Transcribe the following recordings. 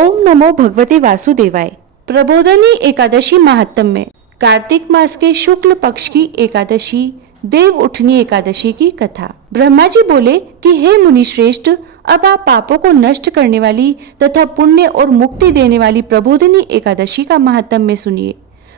ओम नमो भगवते वासुदेवाय। प्रबोधनी एकादशी महात्म्य। कार्तिक मास के शुक्ल पक्ष की एकादशी देव उठनी एकादशी की कथा। ब्रह्मा जी बोले कि हे मुनि श्रेष्ठ, अब आप पापों को नष्ट करने वाली तथा पुण्य और मुक्ति देने वाली प्रबोधनी एकादशी का महात्म्य सुनिए।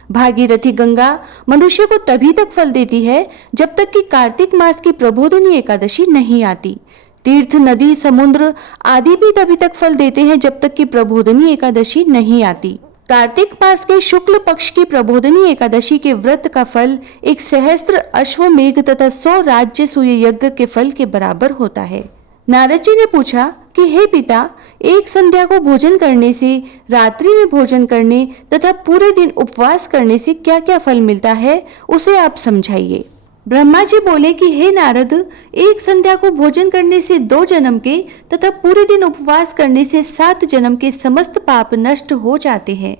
भागीरथी गंगा मनुष्य को तभी तक फल देती है जब तक कि कार्तिक मास की प्रबोधनी एकादशी नहीं आती। तीर्थ, नदी, समुद्र आदि भी तभी तक फल देते हैं जब तक कि प्रबोधनी एकादशी नहीं आती। कार्तिक मास के शुक्ल पक्ष की प्रबोधनी एकादशी के व्रत का फल 1 सहस्त्र अश्वमेघ तथा 100 राज्य सूर्य यज्ञ के फल के बराबर होता है। नारद जी ने पूछा कि हे पिता, एक संध्या को भोजन करने से, रात्रि में भोजन करने तथा पूरे दिन उपवास करने से क्या क्या फल मिलता है, उसे आप समझाइए। ब्रह्मा जी बोले कि हे नारद, एक संध्या को भोजन करने से 2 जन्म के तथा पूरे दिन उपवास करने से 7 जन्म के समस्त पाप नष्ट हो जाते हैं।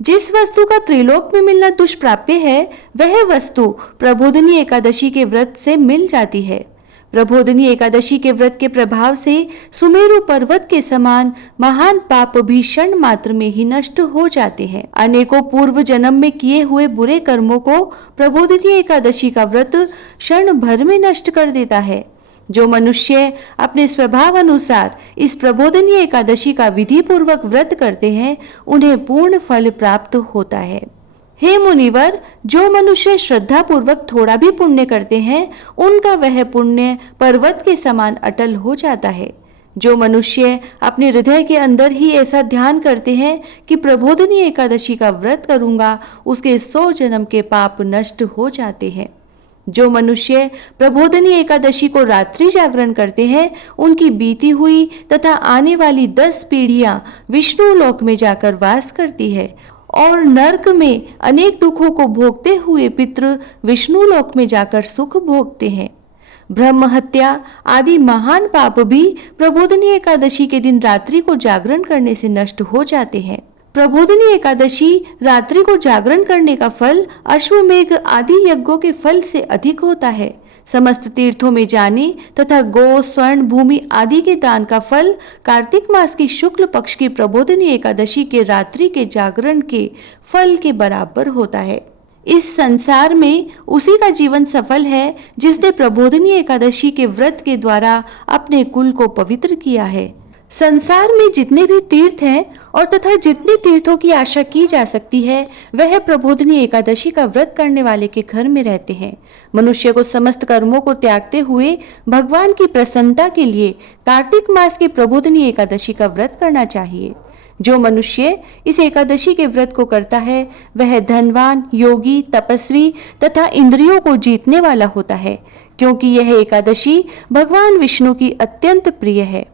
जिस वस्तु का त्रिलोक में मिलना दुष्प्राप्य है, वह वस्तु प्रबोधनी एकादशी के व्रत से मिल जाती है। प्रबोधनी एकादशी के व्रत के प्रभाव से सुमेरु पर्वत के समान महान पाप भी क्षण मात्र में ही नष्ट हो जाते हैं। अनेकों पूर्व जन्म में किए हुए बुरे कर्मों को प्रबोधनी एकादशी का व्रत क्षण भर में नष्ट कर देता है। जो मनुष्य अपने स्वभाव अनुसार इस प्रबोधनी एकादशी का विधि पूर्वक व्रत करते हैं, उन्हें पूर्ण फल प्राप्त होता है। हे मुनिवर, जो मनुष्य श्रद्धा पूर्वक थोड़ा भी पुण्य करते हैं, उनका वह पुण्य पर्वत के समान अटल हो जाता है। जो मनुष्य अपने हृदय के अंदर ही ऐसा ध्यान करते हैं कि प्रबोधनी एकादशी का व्रत करूंगा, उसके 100 जन्म के पाप नष्ट हो जाते हैं। जो मनुष्य प्रबोधनी एकादशी को रात्रि जागरण करते हैं, उनकी बीती हुई तथा आने वाली 10 पीढ़ियां विष्णु लोक में जाकर वास करती है और नरक में अनेक दुखों को भोगते हुए पितृ विष्णु लोक में जाकर सुख भोगते हैं। ब्रह्म हत्या आदि महान पाप भी प्रबोधनी एकादशी के दिन रात्रि को जागरण करने से नष्ट हो जाते हैं। प्रबोधनी एकादशी रात्रि को जागरण करने का फल अश्वमेघ आदि यज्ञों के फल से अधिक होता है। समस्त तीर्थों में जाने तथा गो, स्वर्ण, भूमि आदि के दान का फल कार्तिक मास की शुक्ल पक्ष की प्रबोधनी एकादशी के रात्रि के जागरण के फल के बराबर होता है। इस संसार में उसी का जीवन सफल है जिसने प्रबोधनी एकादशी के व्रत के द्वारा अपने कुल को पवित्र किया है। संसार में जितने भी तीर्थ हैं और तथा जितने तीर्थों की आशा की जा सकती है, वह प्रबोधनी एकादशी का व्रत करने वाले के घर में रहते हैं। मनुष्य को समस्त कर्मों को त्यागते हुए भगवान की प्रसन्नता के लिए कार्तिक मास की प्रबोधनी एकादशी का व्रत करना चाहिए। जो मनुष्य इस एकादशी के व्रत को करता है, वह धनवान, योगी, तपस्वी तथा इंद्रियों को जीतने वाला होता है, क्योंकि यह एकादशी भगवान विष्णु की अत्यंत प्रिय है।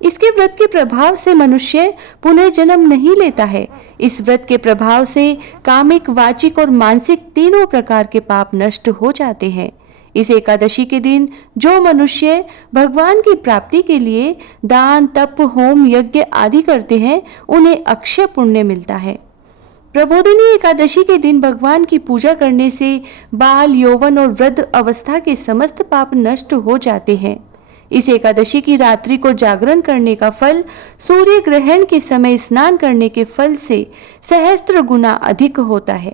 इसके व्रत के प्रभाव से मनुष्य पुनः जन्म नहीं लेता है। इस व्रत के प्रभाव से कामिक, वाचिक और मानसिक तीनों प्रकार के पाप नष्ट हो जाते हैं। इस एकादशी के दिन जो मनुष्य भगवान की प्राप्ति के लिए दान, तप, होम, यज्ञ आदि करते हैं, उन्हें अक्षय पुण्य मिलता है। प्रबोधनी एकादशी के दिन भगवान की पूजा करने से बाल, यौवन और वृद्ध अवस्था के समस्त पाप नष्ट हो जाते हैं। इस एकादशी की रात्रि को जागरण करने का फल सूर्य ग्रहण के समय स्नान करने के फल से सहस्त्र गुना अधिक होता है।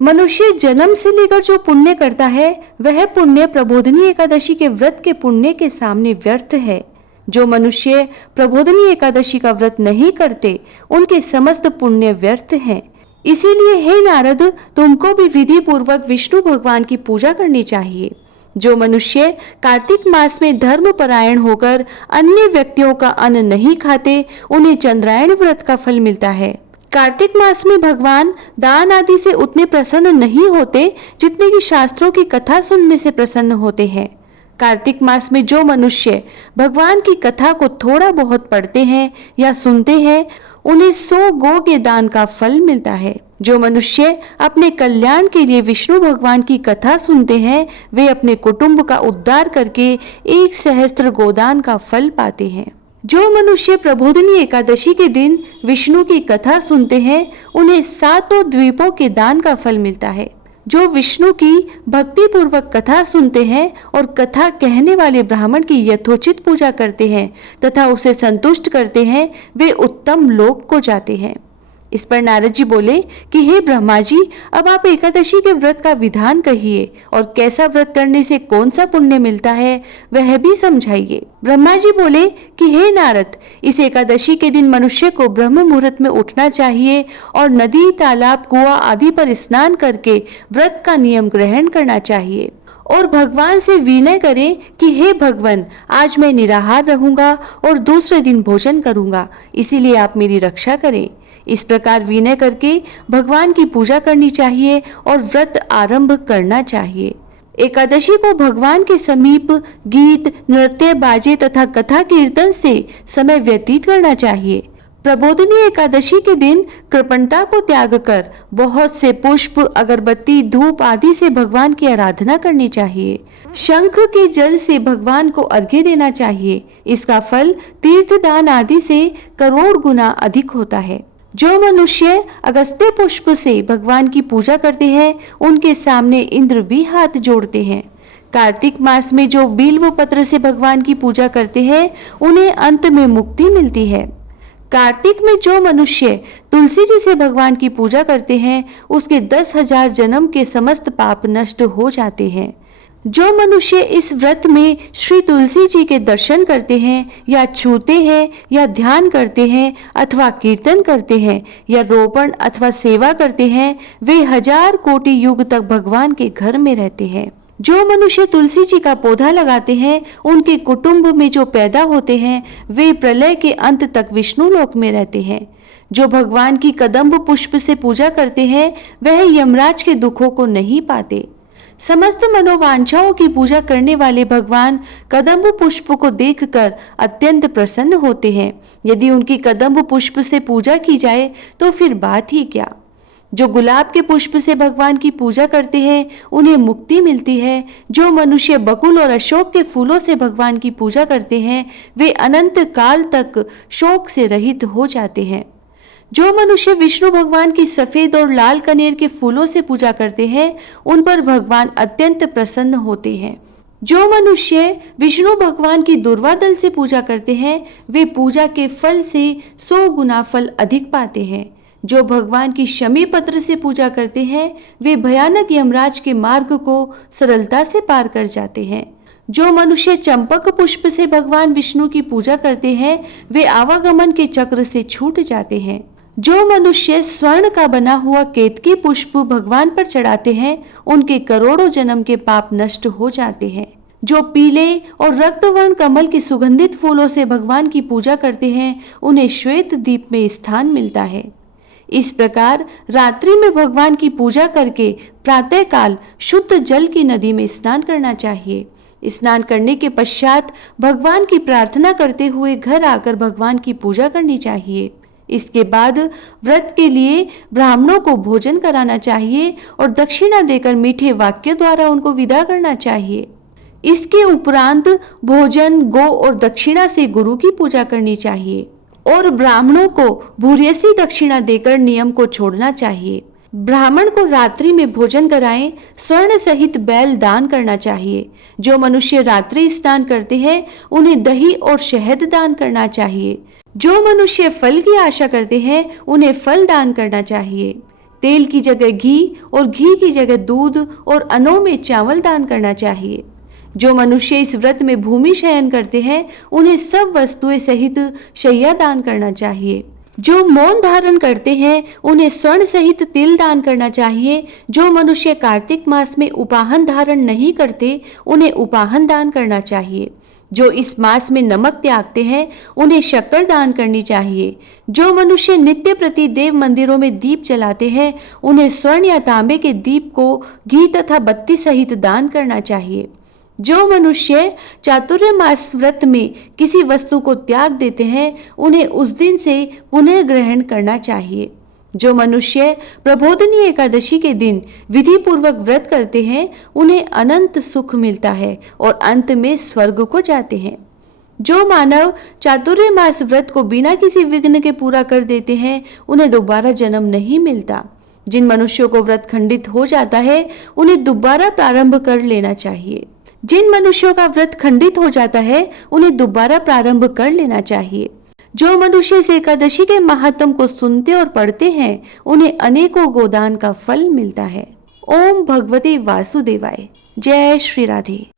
मनुष्य जन्म से लेकर जो पुण्य करता है, वह पुण्य प्रबोधनी एकादशी के व्रत के पुण्य के सामने व्यर्थ है। जो मनुष्य प्रबोधनी एकादशी का व्रत नहीं करते, उनके समस्त पुण्य व्यर्थ हैं। इसीलिए हे नारद, तुमको भी विधि पूर्वक विष्णु भगवान की पूजा करनी चाहिए। जो मनुष्य कार्तिक मास में धर्म परायण होकर अन्य व्यक्तियों का अन्न नहीं खाते, उन्हें चंद्रायण व्रत का फल मिलता है। कार्तिक मास में भगवान दान आदि से उतने प्रसन्न नहीं होते जितने कि शास्त्रों की कथा सुनने से प्रसन्न होते हैं। कार्तिक मास में जो मनुष्य भगवान की कथा को थोड़ा बहुत पढ़ते हैं या सुनते हैं, उन्हें 100 गौ के दान का फल मिलता है। जो मनुष्य अपने कल्याण के लिए विष्णु भगवान की कथा सुनते हैं, वे अपने कुटुंब का उद्धार करके 1 सहस्त्र गोदान का फल पाते हैं। जो मनुष्य प्रबोधनी एकादशी के दिन विष्णु की कथा सुनते हैं, उन्हें 7 द्वीपों के दान का फल मिलता है। जो विष्णु की भक्ति पूर्वक कथा सुनते हैं और कथा कहने वाले ब्राह्मण की यथोचित पूजा करते हैं तथा उसे संतुष्ट करते हैं, वे उत्तम लोक को जाते हैं। इस पर नारद जी बोले कि हे ब्रह्मा जी, अब आप एकादशी के व्रत का विधान कहिए और कैसा व्रत करने से कौन सा पुण्य मिलता है वह भी समझाइए। ब्रह्मा जी बोले कि हे नारद, इस एकादशी के दिन मनुष्य को ब्रह्म मुहूर्त में उठना चाहिए और नदी, तालाब, कुआं आदि पर स्नान करके व्रत का नियम ग्रहण करना चाहिए और भगवान से विनय करें कि हे भगवान, आज मैं निराहार रहूंगा और दूसरे दिन भोजन करूंगा, इसीलिए आप मेरी रक्षा करें। इस प्रकार विनय करके भगवान की पूजा करनी चाहिए और व्रत आरंभ करना चाहिए। एकादशी को भगवान के समीप गीत, नृत्य, बाजे तथा कथा कीर्तन से समय व्यतीत करना चाहिए। प्रबोधिनी एकादशी के दिन कृपणता को त्याग कर बहुत से पुष्प, अगरबत्ती, धूप आदि से भगवान की आराधना करनी चाहिए। शंख के जल से भगवान को अर्घ्य देना चाहिए। इसका फल तीर्थदान आदि से करोड़ गुना अधिक होता है। जो मनुष्य अगस्त्य पुष्प से भगवान की पूजा करते हैं, उनके सामने इंद्र भी हाथ जोड़ते हैं। कार्तिक मास में जो बिल्व पत्र से भगवान की पूजा करते हैं, उन्हें अंत में मुक्ति मिलती है। कार्तिक में जो मनुष्य तुलसी जी से भगवान की पूजा करते हैं, उसके 10,000 जन्म के समस्त पाप नष्ट हो जाते हैं। जो मनुष्य इस व्रत में श्री तुलसी जी के दर्शन करते हैं या छूते हैं या ध्यान करते हैं अथवा कीर्तन करते हैं या रोपण अथवा सेवा करते हैं, वे 1000 कोटि युग तक भगवान के घर में रहते हैं। जो मनुष्य तुलसी जी का पौधा लगाते हैं, उनके कुटुंब में जो पैदा होते हैं, वे प्रलय के अंत तक विष्णु लोक में रहते हैं। जो भगवान की कदम्ब पुष्प से पूजा करते हैं, वह यमराज के दुखों को नहीं पाते। समस्त मनोवांछाओं की पूजा करने वाले भगवान कदम्ब पुष्प को देखकर अत्यंत प्रसन्न होते हैं। यदि उनकी कदम्ब पुष्प से पूजा की जाए तो फिर बात ही क्या। जो गुलाब के पुष्प से भगवान की पूजा करते हैं, उन्हें मुक्ति मिलती है। जो मनुष्य बकुल और अशोक के फूलों से भगवान की पूजा करते हैं, वे अनंत काल तक शोक से रहित हो जाते हैं। जो मनुष्य विष्णु भगवान की सफेद और लाल कनेर के फूलों से पूजा करते हैं, उन पर भगवान अत्यंत प्रसन्न होते हैं। जो मनुष्य विष्णु भगवान की दुर्वा दल से पूजा करते हैं, वे पूजा के फल से 100 गुना फल अधिक पाते हैं। जो भगवान की शमी पत्र से पूजा करते हैं, वे भयानक यमराज के मार्ग को सरलता से पार कर जाते हैं। जो मनुष्य चंपक पुष्प से भगवान विष्णु की पूजा करते हैं, वे आवागमन के चक्र से छूट जाते हैं। जो मनुष्य स्वर्ण का बना हुआ केतकी पुष्प भगवान पर चढ़ाते हैं, उनके करोड़ों जन्म के पाप नष्ट हो जाते हैं। जो पीले और रक्तवर्ण कमल के सुगंधित फूलों से भगवान की पूजा करते हैं, उन्हें श्वेत दीप में स्थान मिलता है। इस प्रकार रात्रि में भगवान की पूजा करके प्रातः काल शुद्ध जल की नदी में स्नान करना चाहिए। स्नान करने के पश्चात भगवान की प्रार्थना करते हुए घर आकर भगवान की पूजा करनी चाहिए। इसके बाद व्रत के लिए ब्राह्मणों को भोजन कराना चाहिए और दक्षिणा देकर मीठे वाक्य द्वारा उनको विदा करना चाहिए। इसके उपरांत भोजन, गो और दक्षिणा से गुरु की पूजा करनी चाहिए और ब्राह्मणों को भूर्यसी दक्षिणा देकर नियम को छोड़ना चाहिए। ब्राह्मण को रात्रि में भोजन कराएं, स्वर्ण सहित बैल दान करना चाहिए। जो मनुष्य रात्रि स्नान करते हैं, उन्हें दही और शहद दान करना चाहिए। जो मनुष्य फल की आशा करते हैं, उन्हें फल दान करना चाहिए। तेल की जगह घी और घी की जगह दूध और अन्नों में चावल दान करना चाहिए। जो मनुष्य इस व्रत में भूमि शयन करते हैं, उन्हें सब वस्तुएं सहित शैया दान करना चाहिए। जो मौन धारण करते हैं, उन्हें स्वर्ण सहित तिल दान करना चाहिए। जो मनुष्य कार्तिक मास में उपाहन धारण नहीं करते, उन्हें उपाहन दान करना चाहिए। जो इस मास में नमक त्यागते हैं, उन्हें शक्कर दान करनी चाहिए। जो मनुष्य नित्य प्रति देव मंदिरों में दीप जलाते हैं, उन्हें स्वर्ण या तांबे के दीप को घी तथा बत्ती सहित दान करना चाहिए। जो मनुष्य चातुर्य मास व्रत में किसी वस्तु को त्याग देते हैं, उन्हें उस दिन से पुनः ग्रहण करना चाहिए। जो मनुष्य प्रबोधिनी एकादशी के दिन विधि पूर्वक व्रत करते हैं, उन्हें अनंत सुख मिलता है और अंत में स्वर्ग को जाते हैं। जो मानव चातुर्य मास व्रत को बिना किसी विघ्न के पूरा कर देते हैं, उन्हें दोबारा जन्म नहीं मिलता। जिन मनुष्यों को व्रत खंडित हो जाता है उन्हें दोबारा प्रारंभ कर लेना चाहिए। जिन मनुष्यों का व्रत खंडित हो जाता है उन्हें दोबारा प्रारंभ कर लेना चाहिए। जो मनुष्य इस एकादशी के महात्म को सुनते और पढ़ते हैं उन्हें अनेकों गोदान का फल मिलता है। ओम भगवते वासुदेवाय। जय श्री राधे।